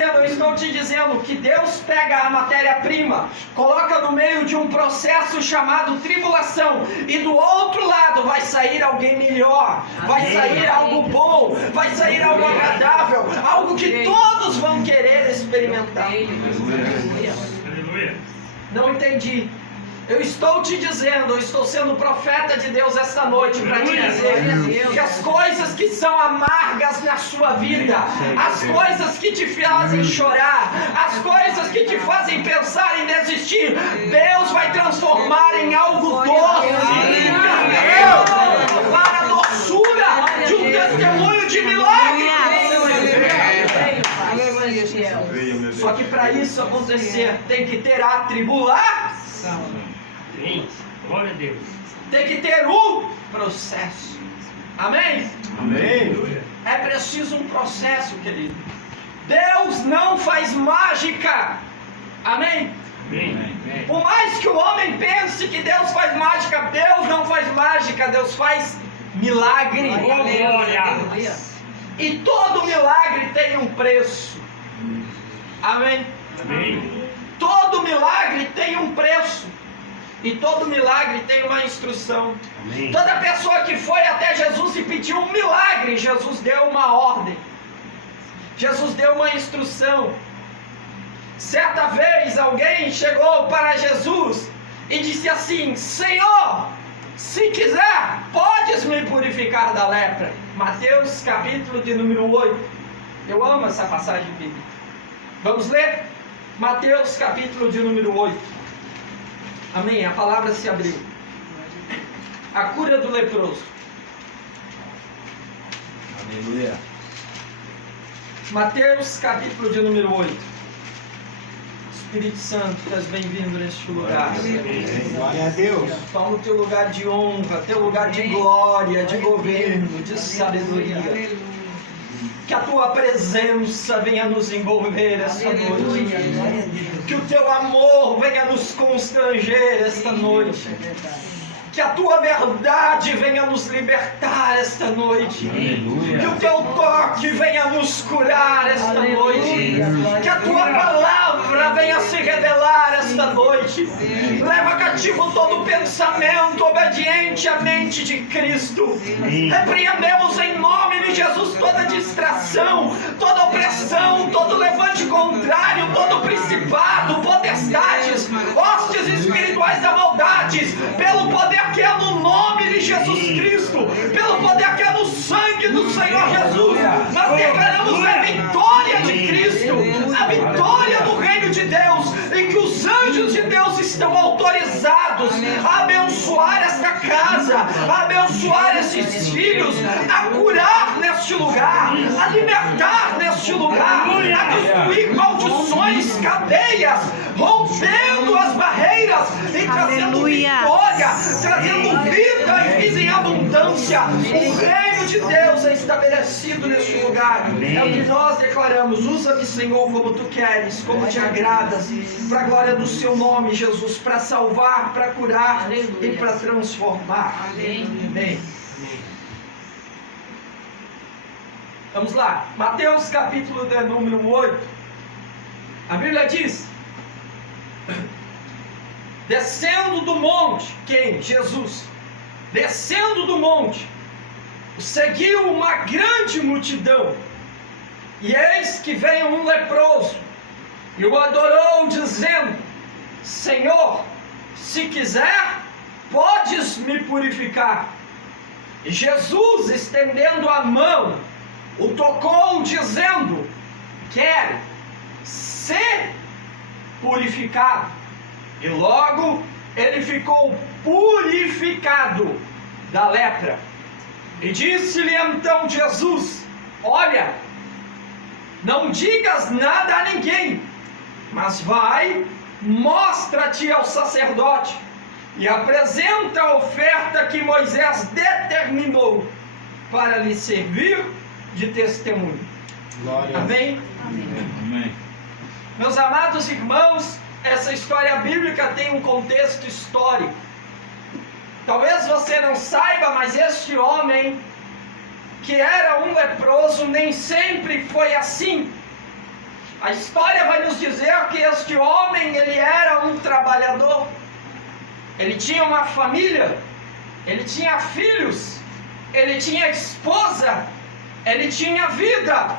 Eu estou te dizendo que Deus pega a matéria-prima, coloca no meio de um processo chamado tribulação, e do outro lado vai sair alguém melhor, vai sair algo bom, vai sair algo agradável, algo que todos vão querer experimentar. Não entendi. Eu estou te dizendo, eu estou sendo profeta de Deus esta noite para te dizer que as coisas que são amargas na sua vida, as coisas que te fazem chorar, as coisas que te fazem pensar em desistir, Deus vai transformar em algo doce, para a doçura de um testemunho de milagre. Só que para isso acontecer, tem que ter a tribulação. Glória a Deus. Tem que ter um processo. Amém? Amém. É preciso um processo, querido. Deus não faz mágica. Amém? Amém. Por mais que o homem pense que Deus faz mágica, Deus não faz mágica, Deus faz milagre. Glória. E todo milagre tem um preço. Amém? Amém. Todo milagre tem um preço. E todo milagre tem uma instrução. Amém. Toda pessoa que foi até Jesus e pediu um milagre, Jesus deu uma ordem. Jesus deu uma instrução. Certa vez alguém chegou para Jesus e disse assim: Senhor, se quiser, podes me purificar da lepra. Mateus capítulo de número 8. Eu amo essa passagem bíblica. Vamos ler? Mateus capítulo de número 8. Amém, a palavra se abriu. A cura do leproso. Aleluia. Mateus capítulo de número 8. Espírito Santo, tu és bem-vindo neste lugar. Glória a Deus. Toma o teu lugar de honra, teu lugar de glória, de governo, de sabedoria. Que a tua presença venha nos envolver esta noite. Que o teu amor venha nos constranger esta noite. Que a tua verdade venha nos libertar esta noite. Que o teu toque venha nos curar esta noite. Que a tua palavra venha se revelar esta noite. Leva cativo todo pensamento obediente à mente de Cristo. Repreendemos em nome de Jesus toda distração, toda opressão, todo levante contrário, todo principado, potestades, hostes espirituais da maldade, pelo poder que é no nome de Jesus Cristo, pelo poder que é no sangue do Senhor Jesus. Nós declaramos a vitória de Cristo, a vitória do reino de Deus, em que os anjos de Deus estão autorizados a abençoar esta casa, a abençoar esses filhos, a curar neste lugar, a libertar neste lugar, a destruir maldições, cadeias, rompendo as barreiras e trazendo vitória, trazendo vida e vida em abundância. O reino de Deus é estabelecido neste lugar. É o que nós declaramos. Usa-me, Senhor, como tu queres, como te agradas, para a glória do seu nome, Jesus, para salvar, para curar e para transformar. Amém. Vamos lá, Mateus capítulo de número 8. A Bíblia diz: descendo do monte, quem? Jesus. Descendo do monte, seguiu uma grande multidão, e eis que veio um leproso, e o adorou, dizendo: Senhor, se quiser, podes me purificar. E Jesus, estendendo a mão, o tocou, dizendo: quero ser purificado. E logo ele ficou purificado da lepra. E disse-lhe então Jesus: olha, não digas nada a ninguém, mas vai, mostra-te ao sacerdote e apresenta a oferta que Moisés determinou para lhe servir de testemunho. Glória. Amém? Amém. Meus amados irmãos, essa história bíblica tem um contexto histórico. Talvez você não saiba, mas este homem, que era um leproso, nem sempre foi assim. A história vai nos dizer que este homem, ele era um trabalhador. Ele tinha uma família, ele tinha filhos, ele tinha esposa, ele tinha vida.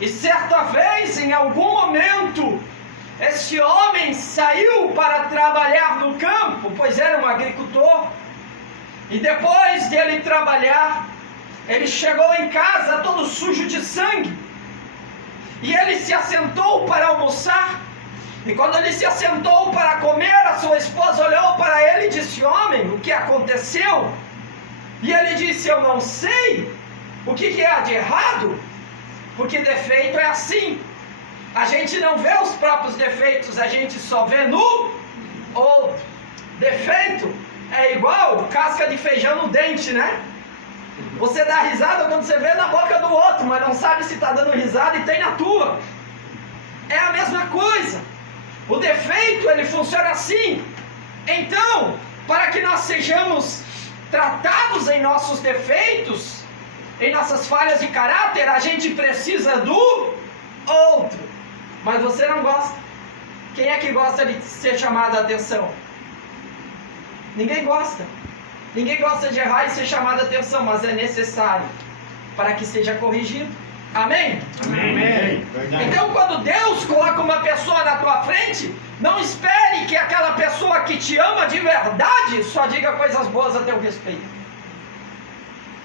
E certa vez, em algum momento, este homem saiu para trabalhar no campo, pois era um agricultor. E depois de ele trabalhar, ele chegou em casa todo sujo de sangue. E ele se assentou para almoçar. E quando ele se assentou para comer, a sua esposa olhou para ele e disse: homem, o que aconteceu? E ele disse: eu não sei. O que há de errado? Porque defeito é assim. A gente não vê os próprios defeitos, a gente só vê no outro. Defeito é igual casca de feijão no dente, né? Você dá risada quando você vê na boca do outro, mas não sabe se está dando risada e tem na tua. É a mesma coisa. O defeito, ele funciona assim. Então, para que nós sejamos tratados em nossos defeitos, em nossas falhas de caráter, a gente precisa do outro. Mas você não gosta. Quem é que gosta de ser chamado a atenção? Ninguém gosta. Ninguém gosta de errar e ser chamado a atenção, mas é necessário para que seja corrigido. Amém? Amém. Então, quando Deus coloca uma pessoa na tua frente, não espere que aquela pessoa que te ama de verdade só diga coisas boas a teu respeito.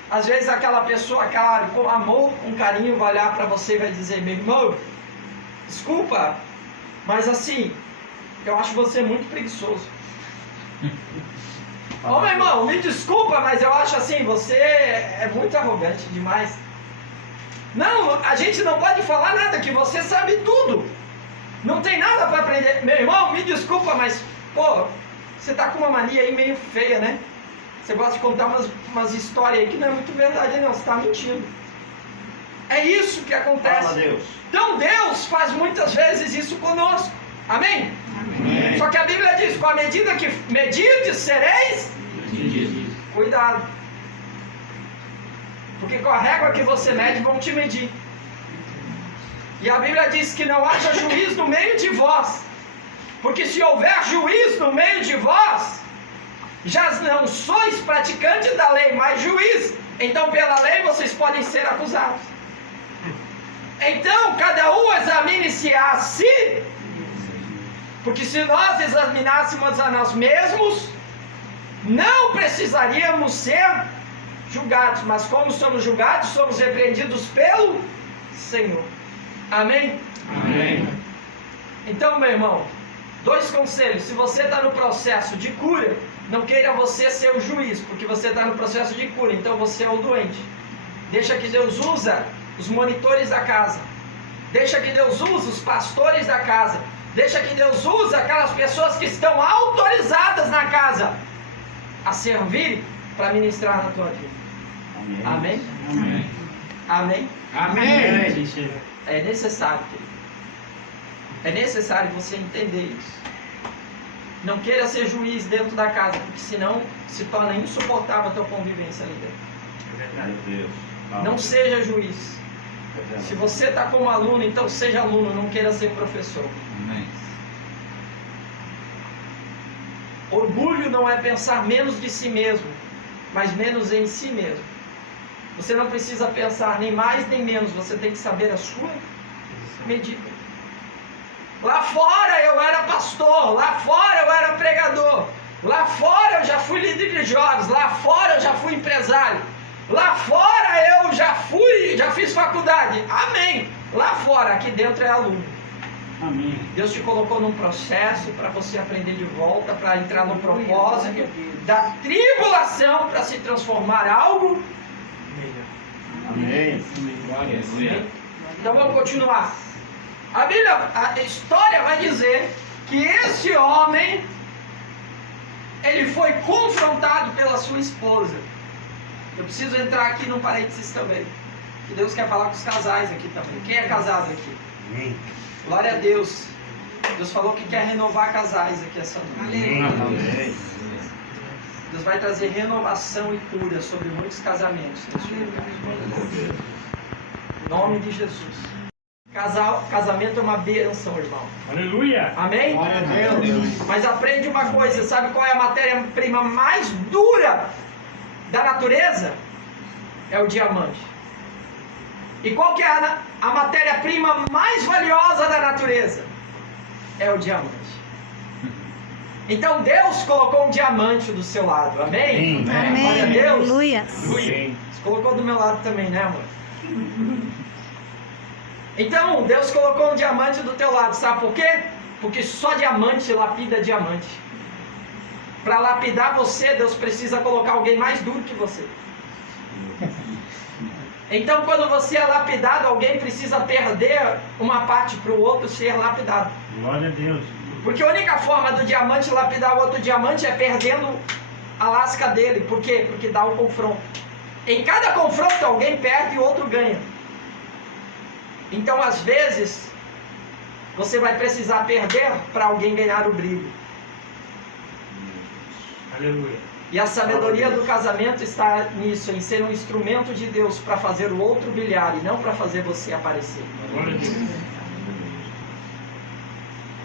Às vezes aquela pessoa, claro, com amor, com carinho, vai olhar para você e vai dizer: meu irmão, desculpa, mas assim, eu acho você muito preguiçoso. Ô meu irmão, me desculpa, mas eu acho assim, você é muito arrogante demais. Não, a gente não pode falar nada, que você sabe tudo. Não tem nada para aprender. Meu irmão, me desculpa, mas, pô, você tá com uma mania aí meio feia, né? Você gosta de contar umas histórias aí que não é muito verdade, não. Você está mentindo. É isso que acontece. Fala, Deus. Então Deus faz muitas vezes isso conosco. Amém? Amém. Só que a Bíblia diz: com a medida que medirdes, sereis. Cuidado. Porque com a régua que você mede, vão te medir. E a Bíblia diz que não haja juiz no meio de vós. Porque se houver juiz no meio de vós, já não sois praticantes da lei, mas juiz. Então pela lei vocês podem ser acusados. Então cada um examine-se a si. Porque se nós examinássemos a nós mesmos, não precisaríamos ser julgados. Mas como somos julgados, somos repreendidos pelo Senhor. Amém? Amém. Então, meu irmão, 2 conselhos. Se você está no processo de cura, não queira você ser o juiz, porque você está no processo de cura, então você é o doente. Deixa que Deus usa os monitores da casa. Deixa que Deus usa os pastores da casa. Deixa que Deus usa aquelas pessoas que estão autorizadas na casa a servir para ministrar na tua vida. Amém? Amém. Amém? Amém. É necessário, querido. É necessário você entender isso. Não queira ser juiz dentro da casa, porque senão se torna insuportável a tua convivência ali dentro. É verdade. Deus. Não seja juiz. Se você está como aluno, então seja aluno, não queira ser professor. Amém. Orgulho não é pensar menos de si mesmo, mas menos em si mesmo. Você não precisa pensar nem mais nem menos, você tem que saber a sua medida. Lá fora eu era pastor, lá fora eu era pregador, lá fora eu já fui líder de jovens, lá fora eu já fui empresário, lá fora eu já fiz faculdade. Amém. Lá fora, aqui dentro é aluno. Amém. Deus te colocou num processo para você aprender de volta, para entrar no propósito da tribulação, para se transformar em algo melhor. Amém. Glória a Deus. Então vamos continuar. A Bíblia, a história vai dizer que esse homem, ele foi confrontado pela sua esposa. Eu preciso entrar aqui num parênteses também, que Deus quer falar com os casais aqui também. Quem é casado aqui? Amém. Glória a Deus. Deus falou que quer renovar casais aqui essa noite. Amém. Deus vai trazer renovação e cura sobre muitos casamentos neste lugar. Em nome de Jesus. Casamento é uma bênção, irmão. Aleluia. Amém? Glória a Deus. Mas aprende uma coisa, sabe qual é a matéria-prima mais dura da natureza? É o diamante. E qual que é a matéria-prima mais valiosa da natureza? É o diamante. Então Deus colocou um diamante do seu lado, amém? Amém. Glória a Deus. Aleluia. Amém. Você colocou do meu lado também, né, amor? Então, Deus colocou um diamante do teu lado, sabe por quê? Porque só diamante lapida diamante. Para lapidar você, Deus precisa colocar alguém mais duro que você. Então, quando você é lapidado, alguém precisa perder uma parte para o outro ser lapidado. Glória a Deus. Porque a única forma do diamante lapidar o outro diamante é perdendo a lasca dele. Por quê? Porque dá o confronto. Em cada confronto, alguém perde e o outro ganha. Então, às vezes, você vai precisar perder para alguém ganhar o brilho. Aleluia. E a sabedoria do casamento está nisso, em ser um instrumento de Deus para fazer o outro brilhar e não para fazer você aparecer. Glória a Deus.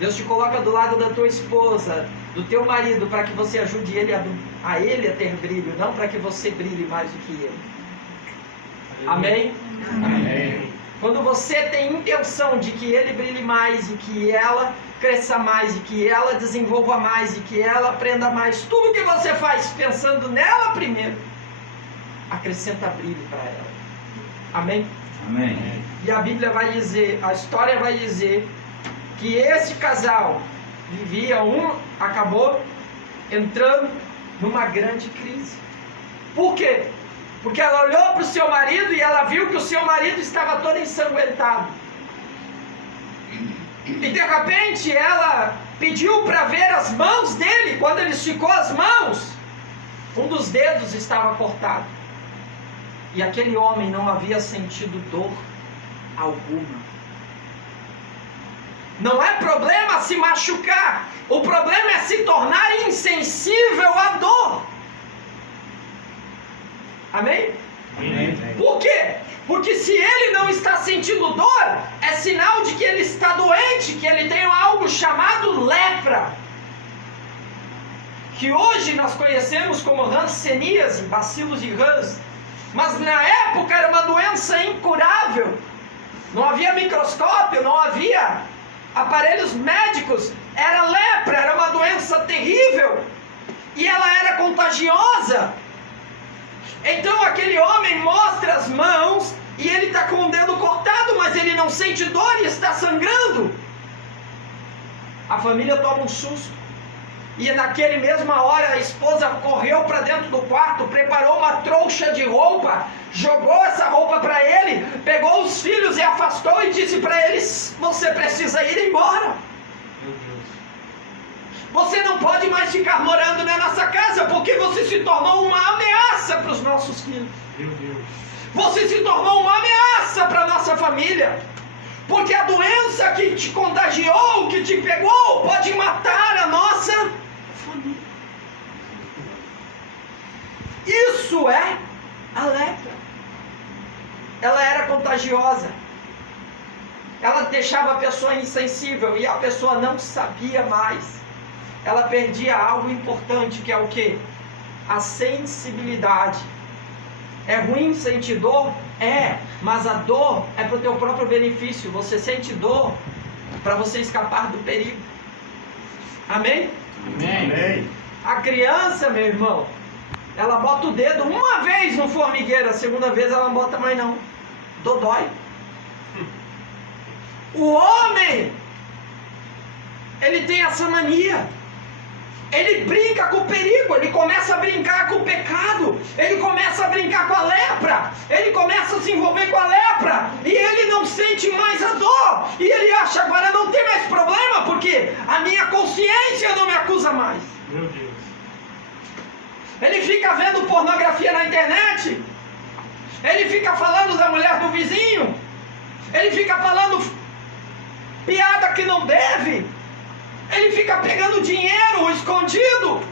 Deus te coloca do lado da tua esposa, do teu marido, para que você ajude ele a ele a ter brilho, não para que você brilhe mais do que ele. Amém? Amém. Quando você tem intenção de que ele brilhe mais e que ela cresça mais e que ela desenvolva mais e que ela aprenda mais, tudo que você faz pensando nela primeiro, acrescenta brilho para ela. Amém? Amém. E a Bíblia vai dizer, a história vai dizer que esse casal acabou entrando numa grande crise. Por quê? Porque ela olhou para o seu marido e ela viu que o seu marido estava todo ensanguentado. E de repente ela pediu para ver as mãos dele. Quando ele esticou as mãos, um dos dedos estava cortado. E aquele homem não havia sentido dor alguma. Não é problema se machucar. O problema é se tornar insensível à dor. Amém? Amém. Por quê? Porque se ele não está sentindo dor, é sinal de que ele está doente, que ele tem algo chamado lepra. Que hoje nós conhecemos como hanseníase, bacilos de Hans. Mas na época era uma doença incurável. Não havia microscópio, não havia aparelhos médicos. Era lepra, era uma doença terrível. E ela era contagiosa. Então aquele homem mostra as mãos e ele está com o dedo cortado, mas ele não sente dor e está sangrando. A família toma um susto. E naquele mesma hora a esposa correu para dentro do quarto, preparou uma trouxa de roupa, jogou essa roupa para ele, pegou os filhos e afastou e disse para eles: você precisa ir embora. Meu Deus. Você não pode mais ficar morando na nossa casa, porque você se tornou uma ameaça para os nossos filhos. Meu Deus. Você se tornou uma ameaça para a nossa família. Porque a doença que te contagiou, que te pegou, pode matar a nossa família. Isso é a lepra. Ela era contagiosa. Ela deixava a pessoa insensível e a pessoa não sabia mais. Ela perdia algo importante, que é o quê? A sensibilidade. É ruim sentir dor? É, mas a dor é para o teu próprio benefício. Você sente dor para você escapar do perigo. Amém? Amém. A criança, meu irmão, ela bota o dedo uma vez no formigueiro, a segunda vez ela não bota mais não. Dói. O homem, ele tem essa mania. Ele brinca com o perigo, ele começa a brincar com o pecado, ele começa a brincar com a lepra, ele começa a se envolver com a lepra, e ele não sente mais a dor, e ele acha: agora não tem mais problema, porque a minha consciência não me acusa mais. Meu Deus. Ele fica vendo pornografia na internet, ele fica falando da mulher do vizinho, ele fica falando piada que não deve, ele fica pegando dinheiro escondido,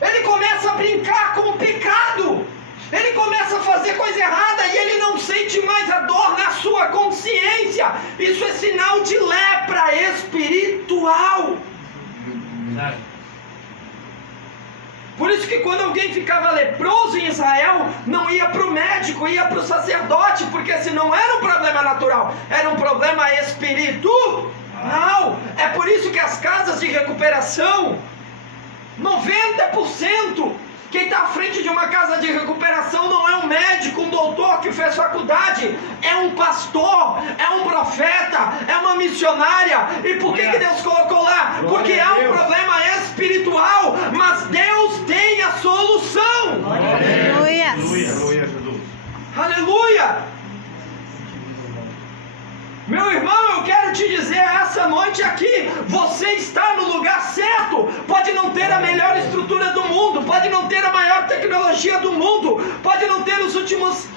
ele começa a brincar com o pecado, Ele começa a fazer coisa errada e ele não sente mais a dor na sua consciência. Isso é sinal de lepra espiritual. Por isso que quando alguém ficava leproso em Israel, não ia para o médico, ia para o sacerdote, porque esse não era um problema natural, era um problema espiritual. É por isso que as casas de recuperação, 90%, quem está à frente de uma casa de recuperação não é um médico, um doutor que fez faculdade, é um pastor, é um profeta, é uma missionária. E por que Deus colocou lá? Porque há um problema espiritual, mas Deus tem a solução. Aleluia. Aleluia! Meu irmão, eu quero te dizer essa noite aqui, você está no lugar certo. Pode não ter a melhor estrutura do mundo, pode não ter a maior tecnologia do mundo, pode não ter os últimos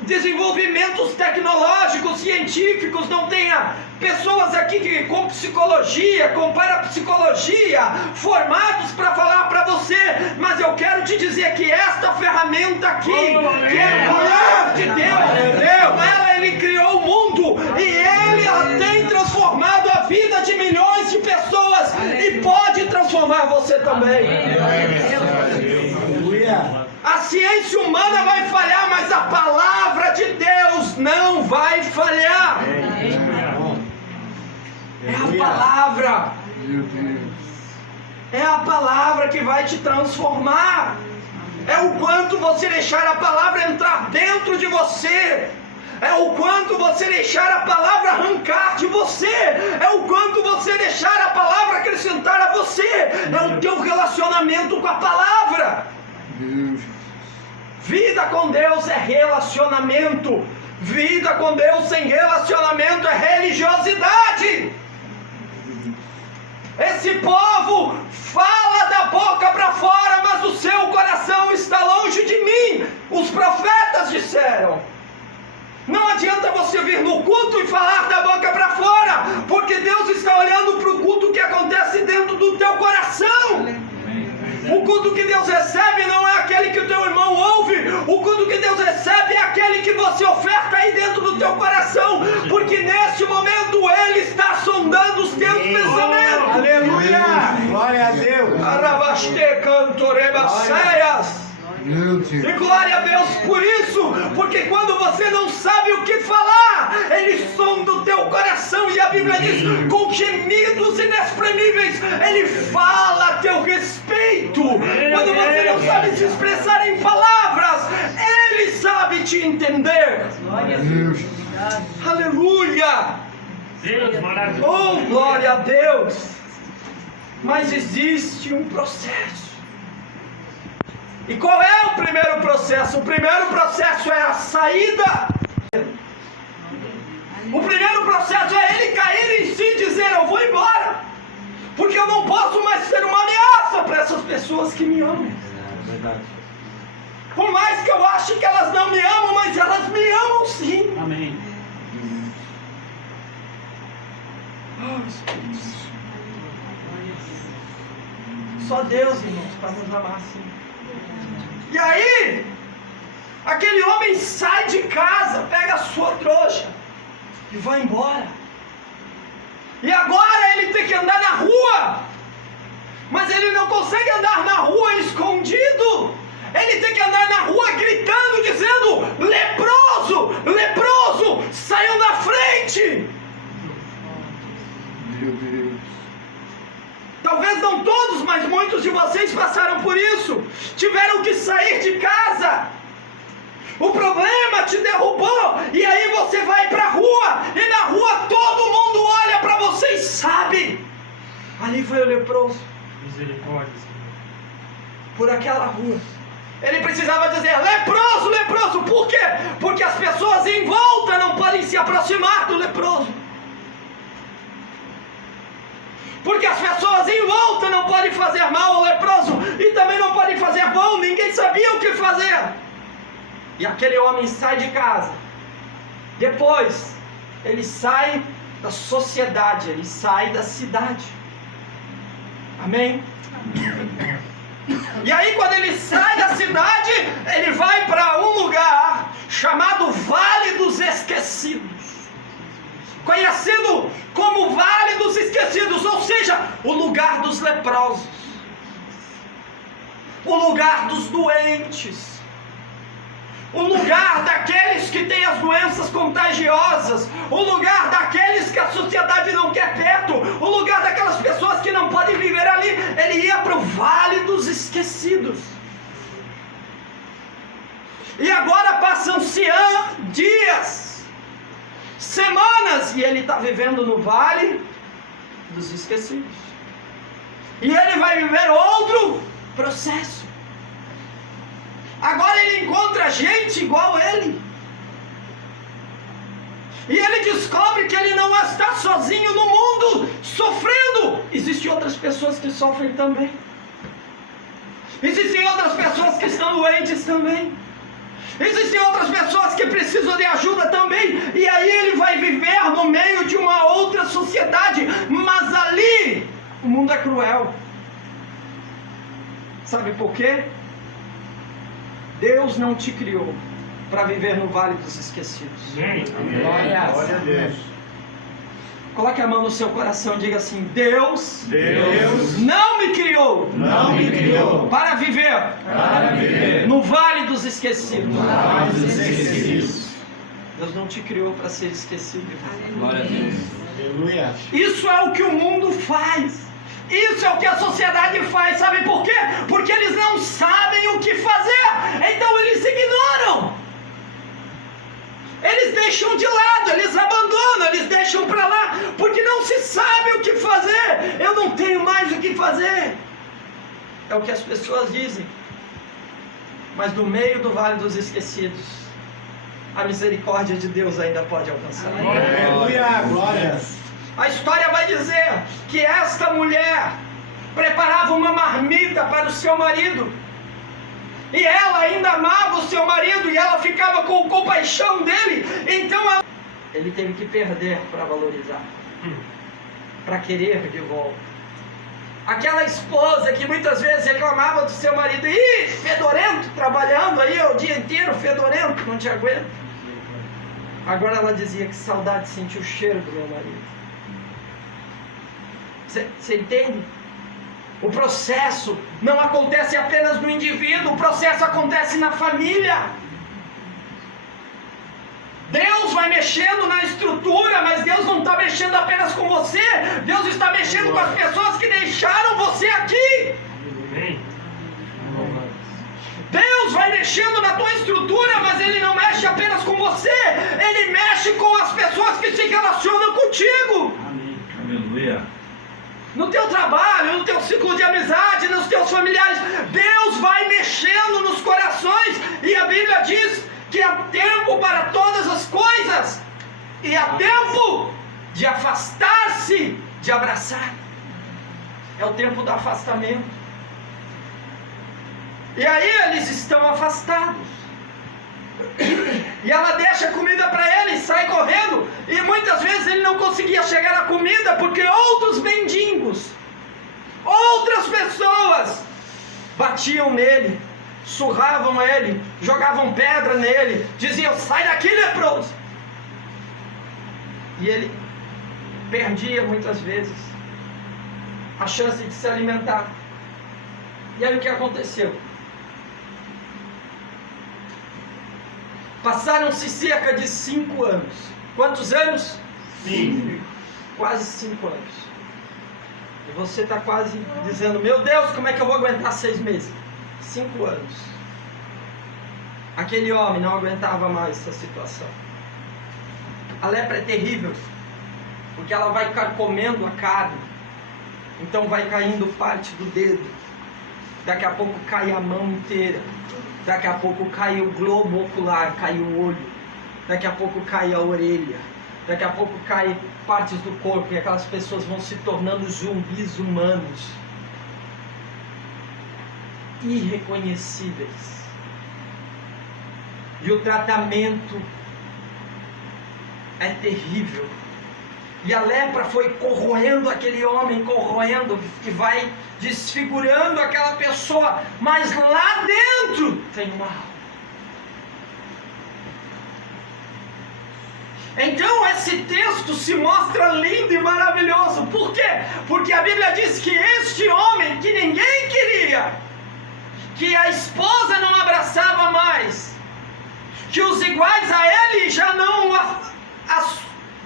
desenvolvimentos tecnológicos, científicos, não tenha pessoas aqui com psicologia, com parapsicologia, formados para falar para você, mas eu quero te dizer que esta ferramenta aqui, que é a palavra de Deus, com ela ele criou o mundo, e ele tem transformado a vida de milhões de pessoas, e pode transformar você também. A ciência humana vai falhar, mas a palavra de Deus não vai falhar. É a palavra. É a palavra que vai te transformar. É o quanto você deixar a palavra entrar dentro de você. É o quanto você deixar a palavra arrancar de você. É o quanto você deixar a palavra acrescentar a você. É o teu relacionamento com a palavra. Vida com Deus é relacionamento. Vida com Deus sem relacionamento é religiosidade. Esse povo fala da boca para fora, mas o seu coração está longe de mim. Os profetas disseram. Não adianta você vir no culto e falar da boca para fora, porque Deus está olhando para o culto que acontece dentro do teu coração. O culto que Deus recebe não é aquele que o teu irmão ouve. O culto que Deus recebe é aquele que você oferta aí dentro do teu coração, porque neste momento Ele está sondando os teus pensamentos. Aleluia! Glória a Deus! Arabaste cantorebaceias. E glória a Deus por isso, porque quando você não sabe o que falar, Ele sonda o teu coração, e a Bíblia diz, com gemidos inexprimíveis, Ele fala a teu respeito. Quando você não sabe se expressar em palavras, Ele sabe te entender. Aleluia! Deus maravilhoso. Oh, glória a Deus! Mas existe um processo. E qual é o primeiro processo? O primeiro processo é a saída. O primeiro processo é ele cair em si e dizer, eu vou embora, porque eu não posso mais ser uma ameaça para essas pessoas que me amam. Por mais que eu ache que elas não me amam, mas elas me amam sim. Amém. Oh, só Deus, irmãos, para nos amar assim. E aí, aquele homem sai de casa, pega a sua trouxa e vai embora. E agora ele tem que andar na rua, mas ele não consegue andar na rua escondido. Ele tem que andar na rua gritando, dizendo, leproso, leproso, saiam da frente. Meu Deus. Talvez não todos, mas muitos de vocês passaram por isso. Tiveram que sair de casa. O problema te derrubou. E aí você vai para a rua. E na rua todo mundo olha para você e sabe. Ali foi o leproso. Misericórdia, Senhor. Por aquela rua. Ele precisava dizer, leproso, leproso. Por quê? Porque as pessoas em volta não podem se aproximar do leproso. Porque as pessoas em volta não podem fazer mal ao leproso, e também não podem fazer bom, ninguém sabia o que fazer. E aquele homem sai de casa. Depois, ele sai da sociedade, ele sai da cidade. Amém? E aí, quando ele sai da cidade, ele vai para um lugar chamado Vale dos Esquecidos, conhecido como Vale dos Esquecidos, ou seja, o lugar dos leprosos, o lugar dos doentes, o lugar daqueles que têm as doenças contagiosas, o lugar daqueles que a sociedade não quer perto, o lugar daquelas pessoas que não podem viver ali. Ele ia para o Vale dos Esquecidos. E agora passam-se dias, semanas, e ele está vivendo no Vale dos Esquecidos. E ele vai viver outro processo. Agora ele encontra gente igual a ele. E ele descobre que ele não está sozinho no mundo, sofrendo. Existem outras pessoas que sofrem também. Existem outras pessoas que estão doentes também. Existem outras pessoas que precisam de ajuda também. E aí ele vai viver no meio de uma outra sociedade. Mas ali, o mundo é cruel. Sabe por quê? Deus não te criou para viver no Vale dos Esquecidos. Amém. Glória a Deus. Coloque a mão no seu coração e diga assim: Deus não me criou para viver no Vale dos Esquecidos. Deus não te criou para ser esquecido. Glória a Deus. Aleluia. Isso é o que o mundo faz. Isso é o que a sociedade faz. Sabe por quê? Porque eles não sabem o que fazer. Então eles ignoram. Eles deixam de lado, eles abandonam, eles deixam para lá, porque não se sabe o que fazer. Eu não tenho mais o que fazer. É o que as pessoas dizem. Mas no meio do Vale dos Esquecidos, a misericórdia de Deus ainda pode alcançar. Aleluia. Glórias. A história vai dizer que esta mulher preparava uma marmita para o seu marido. E ela ainda amava o seu marido e ela ficava com compaixão dele. Então ele teve que perder para valorizar, para querer de volta. Aquela esposa que muitas vezes reclamava do seu marido: ih, fedorento, trabalhando aí o dia inteiro, fedorento, não te aguento. Agora ela dizia: que saudade de sentir o cheiro do meu marido. Você entende? O processo não acontece apenas no indivíduo, o processo acontece na família. Deus vai mexendo na estrutura, mas Deus não está mexendo apenas com você. Deus está mexendo com as pessoas que deixaram você aqui. Amém. Deus vai mexendo na tua estrutura, mas Ele não mexe apenas com você. Ele mexe com as pessoas que se relacionam contigo. Amém. Aleluia. No teu trabalho, no teu ciclo de amizade, nos teus familiares. Deus vai mexendo nos corações. E a Bíblia diz que há tempo para todas as coisas. E há tempo de afastar-se, de abraçar. É o tempo do afastamento. E aí eles estão afastados. E ela deixa a comida para ele e sai correndo. E muitas vezes ele não conseguia chegar à comida porque outros mendigos, outras pessoas batiam nele, surravam ele, jogavam pedra nele, diziam: sai daqui, leproso. E ele perdia muitas vezes a chance de se alimentar. E aí o que aconteceu? Passaram-se cerca de 5 anos. Quantos anos? 5. Quase 5 anos. E você está quase dizendo: meu Deus, como é que eu vou aguentar 6 meses? 5 anos. Aquele homem não aguentava mais essa situação. A lepra é terrível, porque ela vai comendo a carne. Então vai caindo parte do dedo. Daqui a pouco cai a mão inteira. Daqui a pouco cai o globo ocular, cai o olho. Daqui a pouco cai a orelha. Daqui a pouco cai partes do corpo. E aquelas pessoas vão se tornando zumbis humanos, irreconhecíveis. E o tratamento é terrível. E a lepra foi corroendo aquele homem, corroendo, e vai desfigurando aquela pessoa. Mas lá dentro tem uma alma. Então esse texto se mostra lindo e maravilhoso. Por quê? Porque a Bíblia diz que este homem, que ninguém queria, que a esposa não abraçava mais, que os iguais a ele já não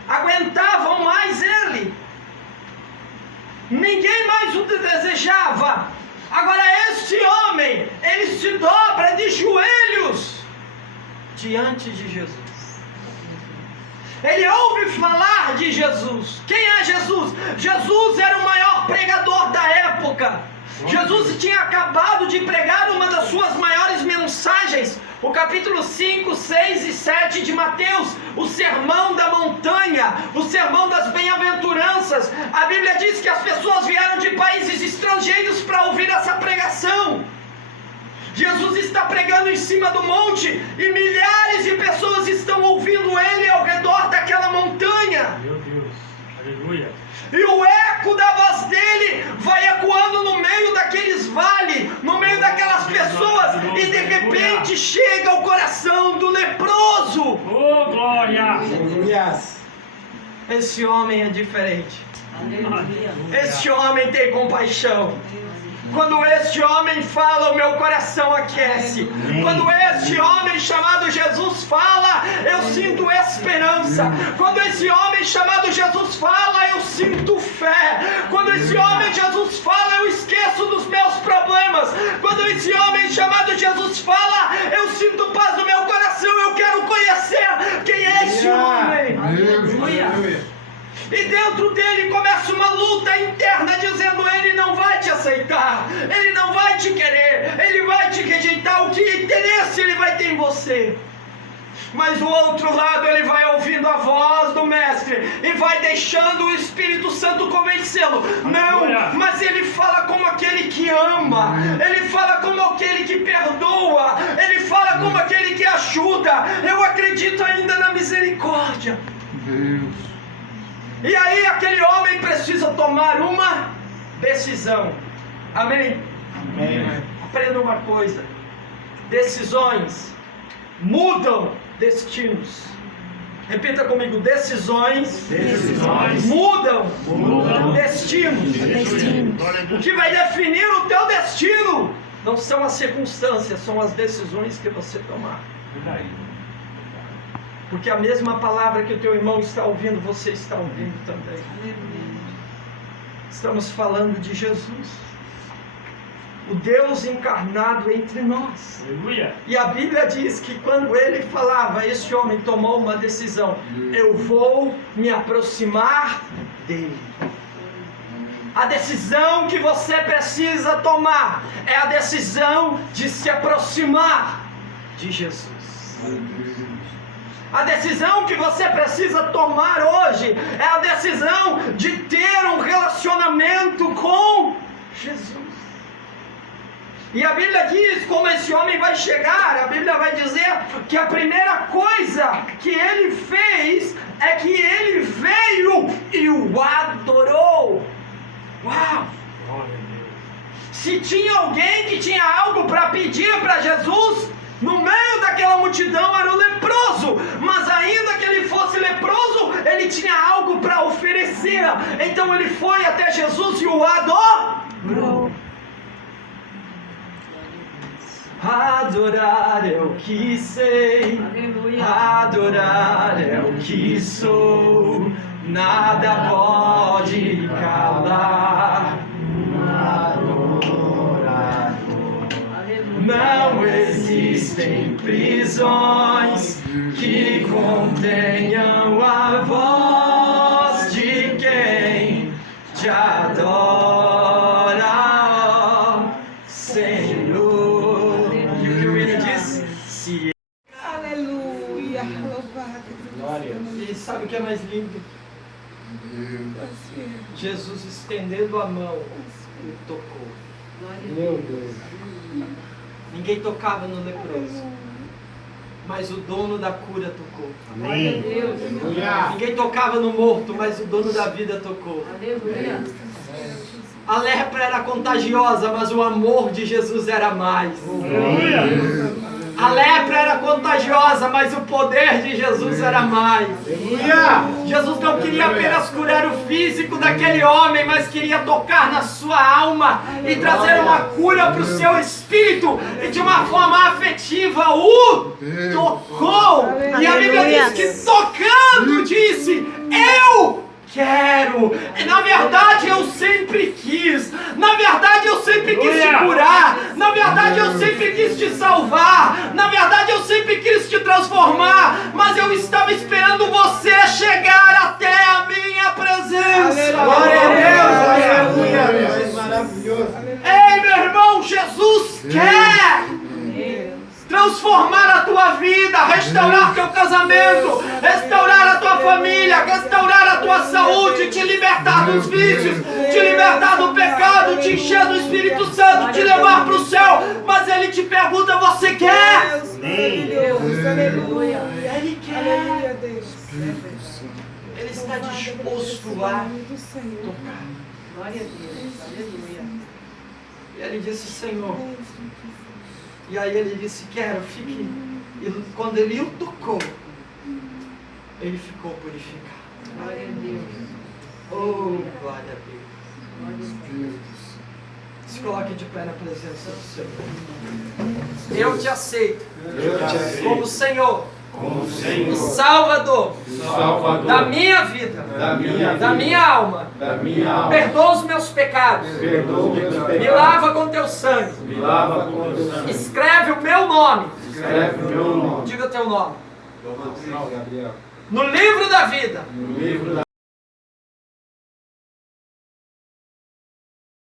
aguentavam mais ele, ninguém mais o desejava. Agora este homem, ele se dobra de joelhos diante de Jesus. Ele ouve falar de Jesus. Quem é Jesus? Jesus era o maior pregador da época. Jesus tinha acabado de pregar uma das suas maiores mensagens, o capítulo 5, 6 e 7 de Mateus, o sermão da montanha, o sermão das bem-aventuranças. A Bíblia diz que as pessoas vieram de países estrangeiros para ouvir essa pregação. Jesus está pregando em cima do monte e milhares de pessoas estão ouvindo ele ao redor daquela montanha. Meu Deus, aleluia. E o eco da voz dele vai ecoando no meio daqueles vales, no meio daquelas pessoas, e de repente chega ao coração do leproso. Oh, glória! Aleluia. Esse homem é diferente. Este homem tem compaixão. Quando este homem fala, o meu coração aquece. Quando este homem chamado Jesus fala, eu sinto esperança. Quando esse homem chamado Jesus fala, eu sinto fé. Quando esse homem Jesus fala, eu esqueço dos meus problemas. Quando esse homem chamado Jesus fala, eu sinto paz no meu coração. Eu quero conhecer quem é esse homem. Aleluia. E dentro dele começa uma luta interna, dizendo: ele não vai te aceitar, ele não vai te querer, ele vai te rejeitar. O que interesse ele vai ter em você? Mas do outro lado ele vai ouvindo a voz do mestre e vai deixando o Espírito Santo convencê-lo. Não, mas ele fala como aquele que ama, ele fala como aquele que perdoa, ele fala como aquele que ajuda. Eu acredito ainda na misericórdia. E aí aquele homem precisa tomar uma decisão. Amém? Amém. Aprenda uma coisa: decisões mudam destinos. Repita comigo: decisões mudam destinos. O que vai definir o teu destino não são as circunstâncias, são as decisões que você tomar. Porque a mesma palavra que o teu irmão está ouvindo, você está ouvindo também. Estamos falando de Jesus, o Deus encarnado entre nós. Aleluia. E a Bíblia diz que quando ele falava, esse homem tomou uma decisão: eu vou me aproximar dele. A decisão que você precisa tomar é a decisão de se aproximar de Jesus. A decisão que você precisa tomar hoje é a decisão de ter um relacionamento com Jesus. E a Bíblia diz como esse homem vai chegar. A Bíblia vai dizer que a primeira coisa que ele fez é que ele veio e o adorou. Uau! Se tinha alguém que tinha algo para pedir para Jesus, no meio daquela multidão era o leproso. Mas ainda que ele fosse leproso, ele tinha algo para oferecer. Então ele foi até Jesus e o adorou. Adorar é o que sei, adorar é o que sou, nada pode calar. Não existem prisões que contenham a voz de quem te adora, ó Senhor. E o que o hino diz? Se... Aleluia, louvado. Glória. E sabe o que é mais lindo? Jesus estendendo a mão e tocou. Meu Deus. Ninguém tocava no leproso. mas o dono da cura tocou. Amém. Aleluia. Ninguém tocava no morto, mas o dono da vida tocou. Aleluia. A lepra era contagiosa, mas o amor de Jesus era mais. Aleluia. A lepra era contagiosa, mas o poder de Jesus era mais. Aleluia. Jesus não queria apenas curar o físico daquele homem, mas queria tocar na sua alma e trazer uma cura para o seu espírito. E de uma forma afetiva o tocou. E a Bíblia diz que tocando disse: eu quero. Na verdade eu sempre quis. Na verdade eu sempre quis te curar. Na verdade eu sempre quis te salvar. Na verdade eu sempre quis te transformar. Mas eu estava esperando você chegar até a minha presença. Glória a Deus. Aleluia. Deus maravilhoso. Ei, meu irmão, Jesus quer transformar a tua vida, restaurar teu casamento, restaurar a tua família, restaurar a tua saúde, te libertar dos vícios, te libertar do pecado, te encher do Espírito Santo, te levar para o céu. Mas Ele te pergunta: você quer? Deus, aleluia. Ele quer. Aleluia, Deus. Ele está disposto a Do Senhor. tocar. Glória a Deus. Aleluia. E ele disse: Senhor. E aí ele disse: quero, fique. E quando ele o tocou, ele ficou purificado. Glória a Deus. Oh, glória a Deus. Glória a Deus. Se coloque de pé na presença do Senhor. Eu te aceito Eu te aceito como Senhor como e Senhor, Salvador Salvador da minha vida, da minha alma. da minha alma. Perdoa os meus pecados. Perdoa meus pecados. Me lava com teu sangue. Me lava com teu sangue. Escreve o meu nome. Escreve o meu nome Diga o teu nome Gabriel, no livro da vida. no livro da